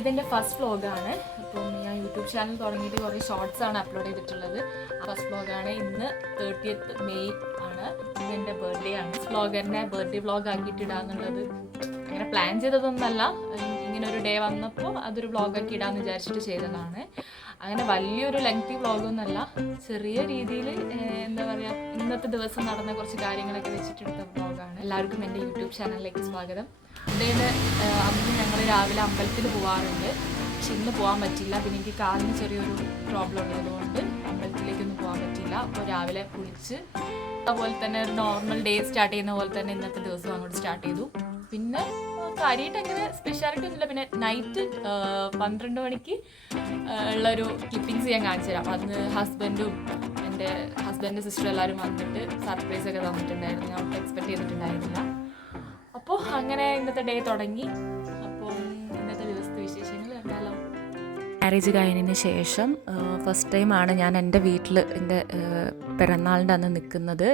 ഇതെൻ്റെ ഫസ്റ്റ് വ്ളോഗാണ്. അപ്പം ഞാൻ യൂട്യൂബ് ചാനൽ തുടങ്ങിയിട്ട് കുറേ ഷോർട്സാണ് അപ്ലോഡ് ചെയ്തിട്ടുള്ളത്. ഫസ്റ്റ് വ്ളോഗാണ്. ഇന്ന് 30th മെയ് ആണ്. ഇന്ന് എൻ്റെ ബർത്ത്ഡേ ആണ്. വ്ളോഗറിനെ ബർത്ത്ഡേ വ്ളോഗ് ആക്കിയിട്ടിടാന്നുള്ളത് അങ്ങനെ പ്ലാൻ ചെയ്തതൊന്നല്ല. ഇങ്ങനെ ഒരു ഡേ വന്നപ്പോൾ അതൊരു വ്ളോഗാക്കി ഇടാമെന്ന് വിചാരിച്ചിട്ട് ചെയ്തതാണ്. അങ്ങനെ വലിയൊരു ലെങ്തി വ്ളോഗൊന്നുമല്ല, ചെറിയ രീതിയിൽ എന്താ പറയുക, ഇന്നത്തെ ദിവസം നടന്ന കുറച്ച് കാര്യങ്ങളൊക്കെ വെച്ചിട്ടെടുത്ത വ്ളോഗാണ്. എല്ലാവർക്കും എൻ്റെ യൂട്യൂബ് ചാനലിലേക്ക് സ്വാഗതം. ഇവിടെ അന്ന് ഞങ്ങൾ രാവിലെ അമ്പലത്തിൽ പോകാറുണ്ട്. പക്ഷെ ഇന്ന് പോകാൻ പറ്റില്ല. പിന്നെ എനിക്ക് കാലിന് ചെറിയൊരു പ്രോബ്ലം ഉള്ളതുകൊണ്ട് അമ്പലത്തിലേക്കൊന്നും പോകാൻ പറ്റില്ല. അപ്പോൾ രാവിലെ കുളിച്ച് അതുപോലെ തന്നെ ഒരു നോർമൽ ഡേ സ്റ്റാർട്ട് ചെയ്യുന്ന പോലെ തന്നെ ഇന്നത്തെ ദിവസം അങ്ങോട്ട് സ്റ്റാർട്ട് ചെയ്തു. പിന്നെ കാര്യമായിട്ട് അങ്ങനെ സ്പെഷ്യാലിറ്റി ഒന്നുമില്ല. പിന്നെ നൈറ്റ് 12 മണിക്ക് ഉള്ളൊരു ക്ലിപ്പിങ്സ് ഞാൻ കാണിച്ചു തരാം. അന്ന് ഹസ്ബൻഡും എൻ്റെ ഹസ്ബൻഡിൻ്റെ സിസ്റ്ററും എല്ലാവരും വന്നിട്ട് സർപ്രൈസൊക്കെ തന്നിട്ടുണ്ടായിരുന്നു. ഞാൻ എക്സ്പെക്റ്റ് ചെയ്തിട്ടുണ്ടായിരുന്നില്ല. അപ്പോൾ അങ്ങനെ ഇന്നത്തെ ഡേ തുടങ്ങി. അപ്പം ഇന്നത്തെ ദിവസത്തെ വിശേഷങ്ങൾ കണ്ടാലോ. മാരേജ് കഴിഞ്ഞതിന് ശേഷം ഫസ്റ്റ് ടൈമാണ് ഞാൻ എൻ്റെ വീട്ടിൽ എൻ്റെ പിറന്നാളിൻ്റെ അന്ന് നിൽക്കുന്നത്.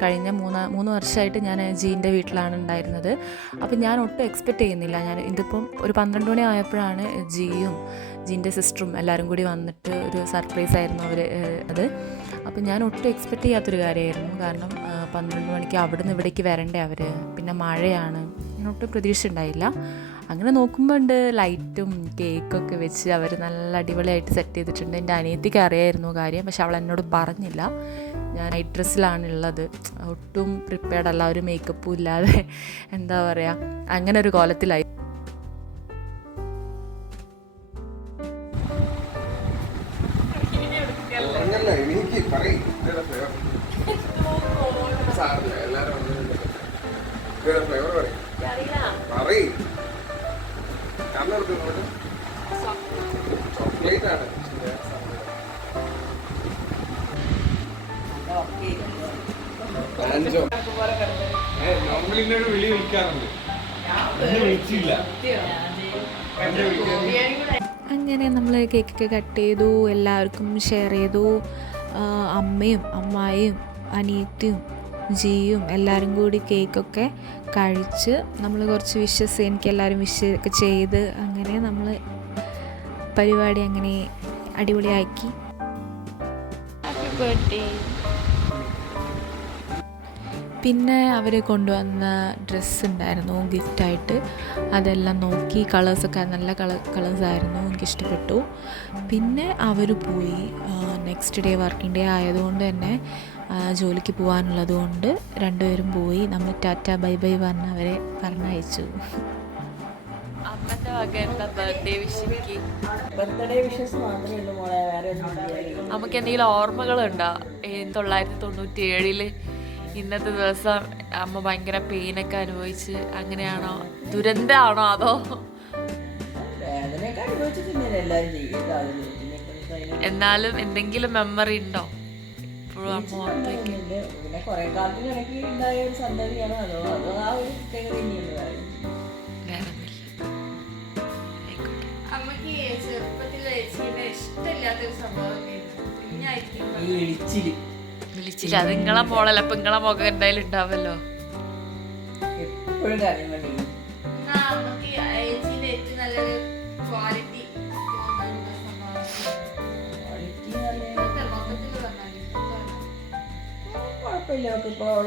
കഴിഞ്ഞ മൂന്ന് വർഷമായിട്ട് ഞാൻ ജീൻ്റെ വീട്ടിലാണ് ഉണ്ടായിരുന്നത്. അപ്പം ഞാൻ ഒട്ടും എക്സ്പെക്റ്റ് ചെയ്യുന്നില്ല. ഇതിപ്പം ഒരു 12 മണി ആയപ്പോഴാണ് ജീൻ്റെ സിസ്റ്ററും എല്ലാവരും കൂടി വന്നിട്ട് ഒരു സർപ്രൈസ് ആയിരുന്നു അത്. അപ്പം ഞാൻ ഒട്ടും എക്സ്പെക്റ്റ് ചെയ്യാത്തൊരു കാര്യമായിരുന്നു. കാരണം 12 മണിക്ക് അവിടെ നിന്ന് ഇവിടേക്ക് വരണ്ടേ അവർ. പിന്നെ മഴയാണ്. ഞാൻ ഒട്ടും പ്രതീക്ഷ ഉണ്ടായില്ല. അങ്ങനെ നോക്കുമ്പോൾ ഉണ്ട് ലൈറ്റും കേക്കൊക്കെ വെച്ച് അവർ നല്ല അടിപൊളിയായിട്ട് സെറ്റ് ചെയ്തിട്ടുണ്ട്. എൻ്റെ അനിയത്തിക്ക് അറിയായിരുന്നു കാര്യം, പക്ഷെ അവൾ എന്നോട് പറഞ്ഞില്ല. ഞാൻ നൈറ്റ് ഡ്രസ്സിലാണുള്ളത്, ഒട്ടും പ്രിപ്പയർഡ് അല്ല, ഒരു മേക്കപ്പും ഇല്ലാതെ എന്താ പറയുക, അങ്ങനെ ഒരു കോലത്തിലായി. അങ്ങനെ നമ്മൾ കേക്കൊക്കെ കട്ട് ചെയ്തു, എല്ലാവർക്കും ഷെയർ ചെയ്തു. അമ്മയും അമ്മായിയും അനിയത്തിയും ജിയും എല്ലാവരും കൂടി കേക്കൊക്കെ കഴിച്ച് നമ്മൾ കുറച്ച് വിഷസ് എനിക്ക് എല്ലാവരും വിഷ് ഒക്കെ ചെയ്ത് അങ്ങനെ നമ്മൾ പരിപാടി അങ്ങനെ അടിപൊളിയാക്കി. Happy birthday. പിന്നെ അവർ കൊണ്ടുവന്ന ഡ്രസ്സ് ഉണ്ടായിരുന്നു ഗിഫ്റ്റായിട്ട്. അതെല്ലാം നോക്കി, കളേഴ്സൊക്കെ നല്ല കളേഴ്സായിരുന്നു, എനിക്കിഷ്ടപ്പെട്ടു. പിന്നെ അവർ പോയി. നെക്സ്റ്റ് ഡേ വർക്കിംഗ് ഡേ ആയതുകൊണ്ട് തന്നെ ജോലിക്ക് പോകാനുള്ളത് കൊണ്ട് രണ്ടുപേരും പോയി. നമ്മൾ ടാറ്റ ബൈ ബൈ പറഞ്ഞ് അവരെ പറഞ്ഞയച്ചു. നമുക്ക് എന്തെങ്കിലും ഓർമ്മകളുണ്ടോ 1997 ഇന്നത്തെ ദിവസം അമ്മ ഭയങ്കര പെയിനൊക്കെ അനുഭവിച്ച് അങ്ങനെയാണോ, ദുരന്തമാണോ, അതോ എന്നാലും എന്തെങ്കിലും മെമ്മറി ഉണ്ടോ ഇപ്പോഴും അമ്മ ഓർത്തേക്ക്? വിളിച്ചില്ല, അത് നിങ്ങളെ മോളല്ല, അപ്പൊ നിങ്ങളെ മുഖം എന്തായാലും ഉണ്ടാവല്ലോ. കുഴപ്പമില്ല, ഇപ്പോൾ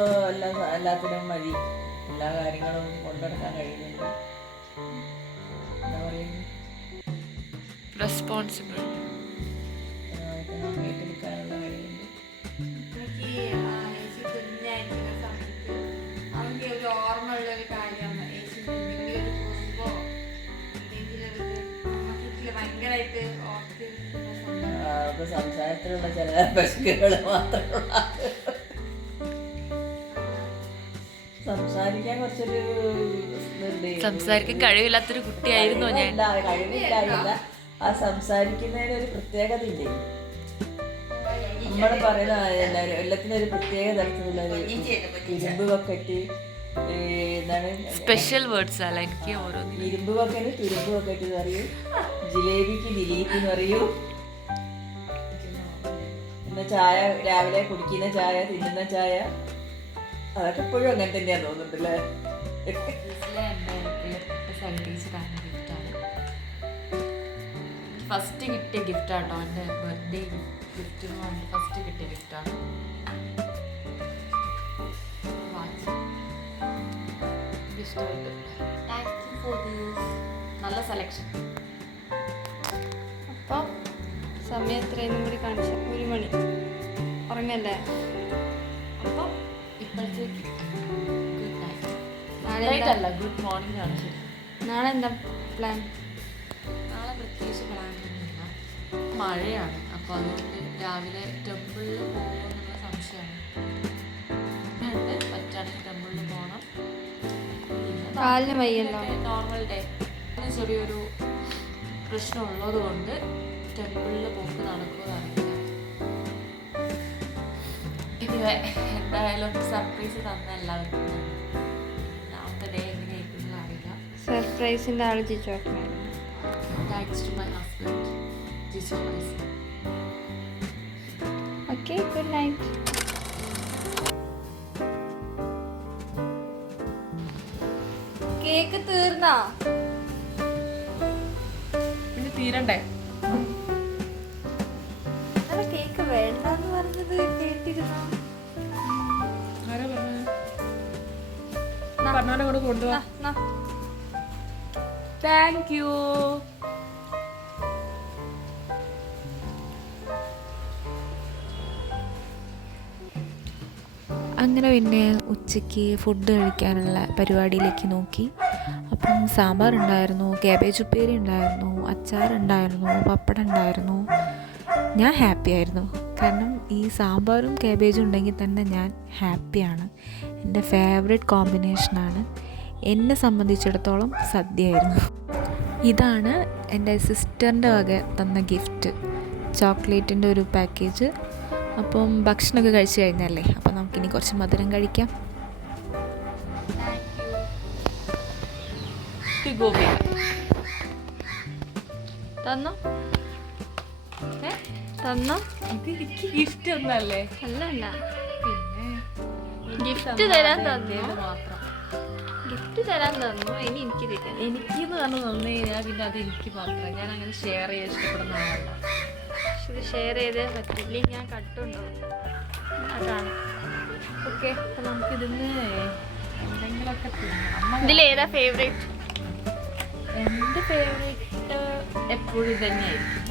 എല്ലാത്തിനും വഴി എല്ലാ കാര്യങ്ങളും കൊണ്ടെടുക്കാൻ കഴിയുന്നുണ്ട്. എന്താ പറയുക, റെസ്പോൺസിബിൾ ഏറ്റെടുക്കാനുള്ള കഴിയുന്നുണ്ട്. സംസാരത്തിലുള്ള ചില പശുക്കൾ മാത്രമുള്ള സംസാരിക്കാൻ കുറച്ചൊരു സംസാരിക്കാൻ കഴിവില്ലാത്തൊരു കുട്ടിയായിരുന്നു ഞാൻ. കഴിവില്ലായില്ല, ആ സംസാരിക്കുന്നതിന് ഒരു പ്രത്യേകത ഇല്ലേ. നമ്മൾ പറയുന്ന എല്ലാത്തിനും ഒരു പ്രത്യേക തരത്തിലുള്ള ഇരുമ്പ് ബക്കറ്റ്, എന്താണ് സ്പെഷ്യൽ വേർഡ്സ് അല്ല എനിക്ക് ഓരോ. ഇരുമ്പ് ബക്കറ്റ് തുരുമ്പ് ബക്കറ്റ് എന്ന് പറയൂ, ജിലേബിക്ക് ദിലീപ് എന്ന് പറയൂ. പിന്നെ ചായ, രാവിലെ കുടിക്കുന്ന ചായ, തിന്നുന്ന ചായ, അതൊക്കെ എപ്പോഴും അങ്ങനെ തന്നെയാ തോന്നുന്നുണ്ടല്ലേ. ഫസ്റ്റ് കിട്ടിയ ഗിഫ്റ്റാട്ടോ, എൻ്റെ ബർത്ത്ഡേ ഗിഫ്റ്റ് എന്ന് പറഞ്ഞിട്ട് ഫസ്റ്റ് കിട്ടിയ ഗിഫ്റ്റാണ്. ഇഷ്ടപ്പെട്ടു. Thank you for this. നല്ല സെലക്ഷൻ. അപ്പോൾ സമയം എത്രയെന്നും കൂടി കാണിച്ചു. 1 മണി. ഉറങ്ങല്ലേ? അപ്പോൾ ഇപ്പോഴത്തേക്ക് ഗുഡ് നൈറ്റ്. നാളെ നൈറ്റ് അല്ല, ഗുഡ് മോർണിംഗ് ആണ്. ശരി, നാളെ എന്താ പ്ലാൻ? നാളെ പ്രത്യേകിച്ച് പ്ലാനൊന്നുമില്ല. മഴയാണ്, അപ്പോൾ അതുകൊണ്ട് രാവിലെ ടെമ്പിളിൽ പോകുമെന്നുള്ള സംശയമാണ്. പറ്റുകയാണെങ്കിൽ ടെമ്പിളിൽ പോകണം. കാലിന് വയ്യല്ലോ. Normal day. ചെറിയൊരു പ്രശ്നമുള്ളത് കൊണ്ട് ടെമ്പിളിൽ പോക്ക് നടക്കുമെന്ന് അറിയില്ല. ഇതുവരെ എന്തായാലും സർപ്രൈസ് തന്ന എല്ലാവർക്കും നാളത്തെ ഡേ എങ്ങനെയായിരിക്കും അറിയില്ല. സർപ്രൈസിൻ്റെ ആൾ ജിജോട്ടനായിരുന്നു. Thanks to my husband Jiso മൈസ്. Okay, good night. കേക്ക് തീർന്നാ? പിന്നെ തീരണ്ടേ? കേക്ക് വേണ്ടെന്ന് പറഞ്ഞത് കേട്ടിരുന്നു. പറഞ്ഞോടെ കൂടെ കൊണ്ടുപോവാ. Thank you. അങ്ങനെ പിന്നെ ഉച്ചയ്ക്ക് ഫുഡ് കഴിക്കാനുള്ള പരിപാടിയിലേക്ക് നോക്കി. അപ്പം സാമ്പാർ ഉണ്ടായിരുന്നു, കാബേജ് ഉപ്പേരി ഉണ്ടായിരുന്നു, അച്ചാറുണ്ടായിരുന്നു, പപ്പടം ഉണ്ടായിരുന്നു. ഞാൻ ഹാപ്പി ആയിരുന്നു, കാരണം ഈ സാമ്പാറും കാബേജും ഉണ്ടെങ്കിൽ തന്നെ ഞാൻ ഹാപ്പിയാണ്. എൻ്റെ ഫേവറേറ്റ് കോമ്പിനേഷനാണ്. എന്നെ സംബന്ധിച്ചിടത്തോളം സദ്യയായിരുന്നു. ഇതാണ് എൻ്റെ സിസ്റ്ററിൻ്റെ വക തന്ന ഗിഫ്റ്റ്, ചോക്ലേറ്റിൻ്റെ ഒരു പാക്കേജ്. അപ്പം ഭക്ഷണമൊക്കെ കഴിച്ച് കഴിഞ്ഞല്ലേ, അപ്പം നമുക്കിനി കുറച്ച് മധുരം കഴിക്കാം. തന്നോ? തന്നോ? ഇത് എനിക്ക് ഗിഫ്റ്റ് ഒന്നല്ലേ? അല്ല, പിന്നെ ഗിഫ്റ്റ് തരാൻ തന്നു. മാത്രം ഗിഫ്റ്റ് തരാൻ തന്നു. ഇനി എനിക്ക് തരാം. എനിക്കെന്ന് പറഞ്ഞു തന്നു കഴിഞ്ഞാൽ പിന്നെ അത് എനിക്ക് മാത്രം. ഞാൻ അങ്ങനെ ഷെയർ ചെയ്യാൻ ഇഷ്ടപ്പെടുന്ന ആളല്ല. ഇത് ഷെയർ ചെയ്തേ പറ്റില്ല, ഞാൻ കട്ടുണ്ടാവും. അതാണ്. ഓക്കെ, അപ്പം നമുക്കിതിന്ന് എന്തെങ്കിലുമൊക്കെ തിന്നാം. ഇതിലേതാ ഫേവറേറ്റ്? എൻ്റെ ഫേവറേറ്റ് എപ്പോഴും ഇത് തന്നെയായിരിക്കും.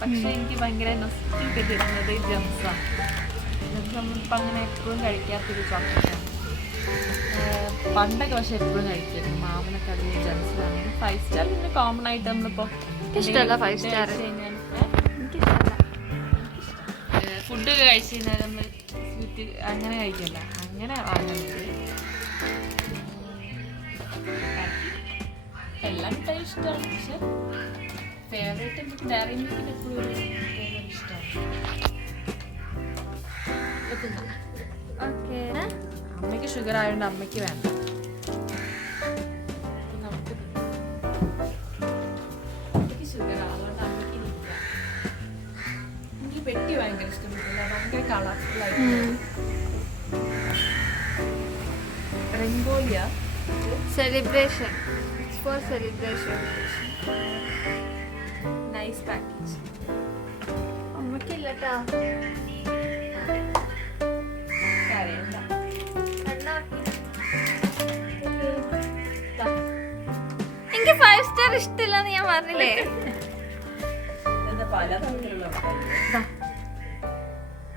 പക്ഷേ എനിക്ക് ഭയങ്കര നൊസ്റ്റാൾജിയ തരുന്നത് ജംസാണ്. ജംസ് നമ്മളിപ്പോൾ അങ്ങനെ എപ്പോഴും കഴിക്കാത്തൊരു ചോക്ലേറ്റാണ്. പണ്ടൊക്കെ പക്ഷെ എപ്പോഴും കഴിക്കായിരുന്നു. മാമനൊക്കെ അധികം ജംസിലാണ്. 5 സ്റ്റാർ പിന്നെ കോമൺ ആയിട്ട് നമ്മളിപ്പോൾ ഇഷ്ടമല്ല 5 സ്റ്റാർ. ഫുഡൊക്കെ കഴിച്ച് കഴിഞ്ഞാൽ നമ്മൾ സ്വീറ്റ് അങ്ങനെ കഴിക്കില്ല, അങ്ങനെ വാങ്ങുന്നത്. എല്ലാം മിഠായി ഇഷ്ടമാണ്, പക്ഷെ ഫേവറേറ്റ് എനിക്ക് ഡയറി മിൽക്കിന് എപ്പോഴും ഒരു ഫേവറേറ്റ് ഇഷ്ടമാണ്. ഓക്കെ. അമ്മയ്ക്ക് ഷുഗർ ആയതുകൊണ്ട് അമ്മയ്ക്ക് വേണ്ട. നമുക്ക് അമ്മയ്ക്ക് ഷുഗർ അതുകൊണ്ട് അമ്മയ്ക്ക് ഇല്ല. എനിക്ക് പെട്ടി ഭയങ്കര ഇഷ്ടപ്പെട്ടില്ല, ഭയങ്കര കളർഫുൾ ആയിട്ട്. റെങ്കോലിയ celebration, for celebration. Nice package. അമ്മക്കില്ലട്ടാ. എനിക്ക് 5 സ്റ്റാർ ഇഷ്ടമില്ലെന്ന് ഞാൻ പറഞ്ഞില്ലേ.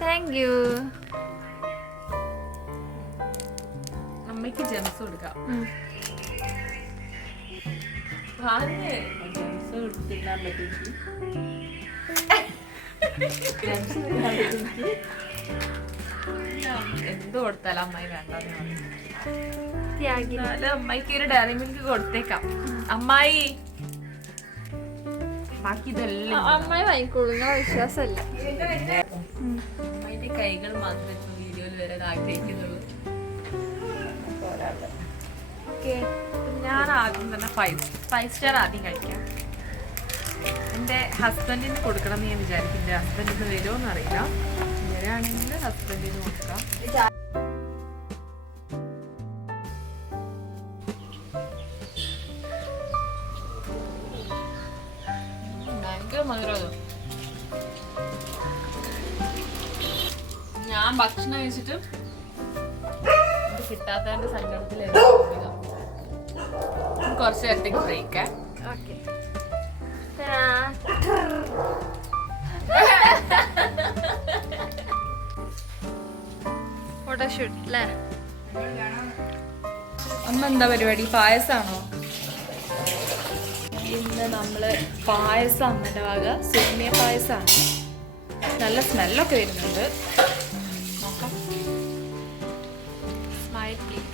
Thank you. അമ്മയ്ക്ക് ജംസ് കൊടുക്കാം. ജംസ് തിന്നാൻ പറ്റും. എന്ത് കൊടുത്താലും അമ്മായി വേണ്ടെന്ന് പറയും. അമ്മായിക്ക് ഒരു ഡയറി മിൽക്ക് കൊടുത്തേക്കാം. അമ്മായി ബാക്കി ഇതെല്ലാം അമ്മായി വാങ്ങിക്കോളൂ, ഞാൻ വിശ്വാസമല്ല. അമ്മായിന്റെ കൈകൾ മാത്രമേ വീഡിയോയിൽ വരാൻ ആഗ്രഹിക്കുന്നുള്ളൂ. ഞാൻ ആദ്യം തന്നെ 5 സ്റ്റാർ ആദ്യം കഴിക്കാം. എൻ്റെ ഹസ്ബൻഡിന് കൊടുക്കണം എന്ന് ഞാൻ വിചാരിക്കും. എൻ്റെ ഹസ്ബൻഡിന് വരുമോ എന്നറിയില്ല. വരികയാണെങ്കിൽ ഹസ്ബൻഡിന് കൊടുക്കാം. ഭയങ്കര മധുരമോ? ഞാൻ ഭക്ഷണം കഴിച്ചിട്ട് ഇത് കിട്ടാത്തതിന്റെ സങ്കടത്തിലായിരുന്നു. കുറച്ച് നേരത്തേക്ക് ബ്രേക്ക്. ഓക്കെ. ഫോട്ടോഷൂട്ട് അല്ലേ? അമ്മ എന്താ പരിപാടി? പായസമാണോ? ഇന്ന് നമ്മള് പായസം അമ്മൻ്റെ വക സേമിയ പായസമാണ്. നല്ല സ്മെല്ലൊക്കെ വരുന്നുണ്ട്. നോക്കാം. Smile please.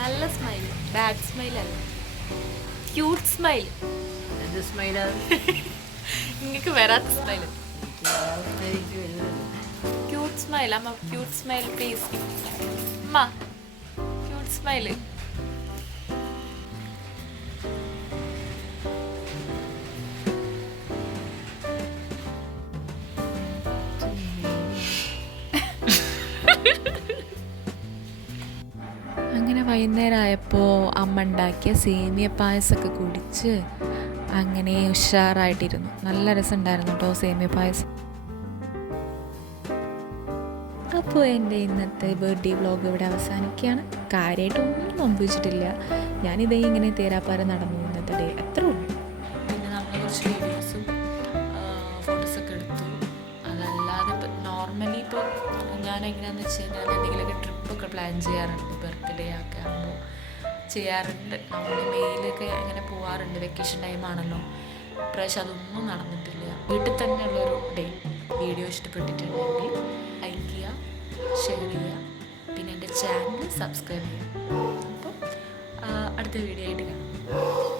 നല്ല സ്മൈൽ, ബാഡ് സ്മൈൽ അല്ല, ക്യൂട്ട് സ്മൈൽ. എന്ത് സ്മൈലാണ്? നിങ്ങൾക്ക് വരാത്ത സ്മൈൽ. ക്യൂട്ട് സ്മൈൽ അമ്മ, ക്യൂട്ട് സ്മൈൽ പ്ലീസ് അമ്മ, ക്യൂട്ട് സ്മൈൽ. അങ്ങനെ വൈകുന്നേരമായപ്പോൾ അമ്മ ഉണ്ടാക്കിയ സേമിയ പായസമൊക്കെ കുടിച്ച് അങ്ങനെ ഉഷാറായിട്ടിരുന്നു. നല്ല രസമുണ്ടായിരുന്നു കേട്ടോ സേമിയ പായസം. അപ്പോൾ എൻ്റെ ഇന്നത്തെ ബർത്ത്ഡേ വ്ളോഗ് ഇവിടെ അവസാനിക്കുകയാണ്. കാര്യമായിട്ടൊന്നും സംഭവിച്ചിട്ടില്ല. ഞാനിതേ ഇങ്ങനെ തേരാപ്പാര നടന്നു ഇന്നത്തെ ഡേ, അത്രേ ഉള്ളൂ. പിന്നെ നമ്മൾ കുറച്ച് വീഡിയോസും ഫോട്ടോസൊക്കെ എടുത്തു. അതല്ലാതെ ഇപ്പം നോർമലി ഇപ്പോൾ ഞാൻ എങ്ങനെയാണെന്ന് വെച്ച് കഴിഞ്ഞാൽ എന്തെങ്കിലുമൊക്കെ ട്രിപ്പൊക്കെ പ്ലാൻ ചെയ്യാറുണ്ട്. ബർത്ത്ഡേ ഒക്കെ ആകുമ്പോൾ ചെയ്യാറുണ്ട്. നമ്മൾ മെയിലൊക്കെ അങ്ങനെ പോകാറുണ്ട്. വെക്കേഷൻ ടൈമാണല്ലോ. ഇപ്രാവശ്യം അതൊന്നും നടന്നിട്ടില്ല. വീട്ടിൽ തന്നെയുള്ളൊരു ഡേ. വീഡിയോ ഇഷ്ടപ്പെട്ടിട്ടുണ്ടെങ്കിൽ ലൈക്ക് ചെയ്യുക, ഷെയർ ചെയ്യുക, പിന്നെ എൻ്റെ ചാനൽ സബ്സ്ക്രൈബ് ചെയ്യുക. അപ്പോൾ അടുത്ത വീഡിയോ ആയിട്ട് കാണാം.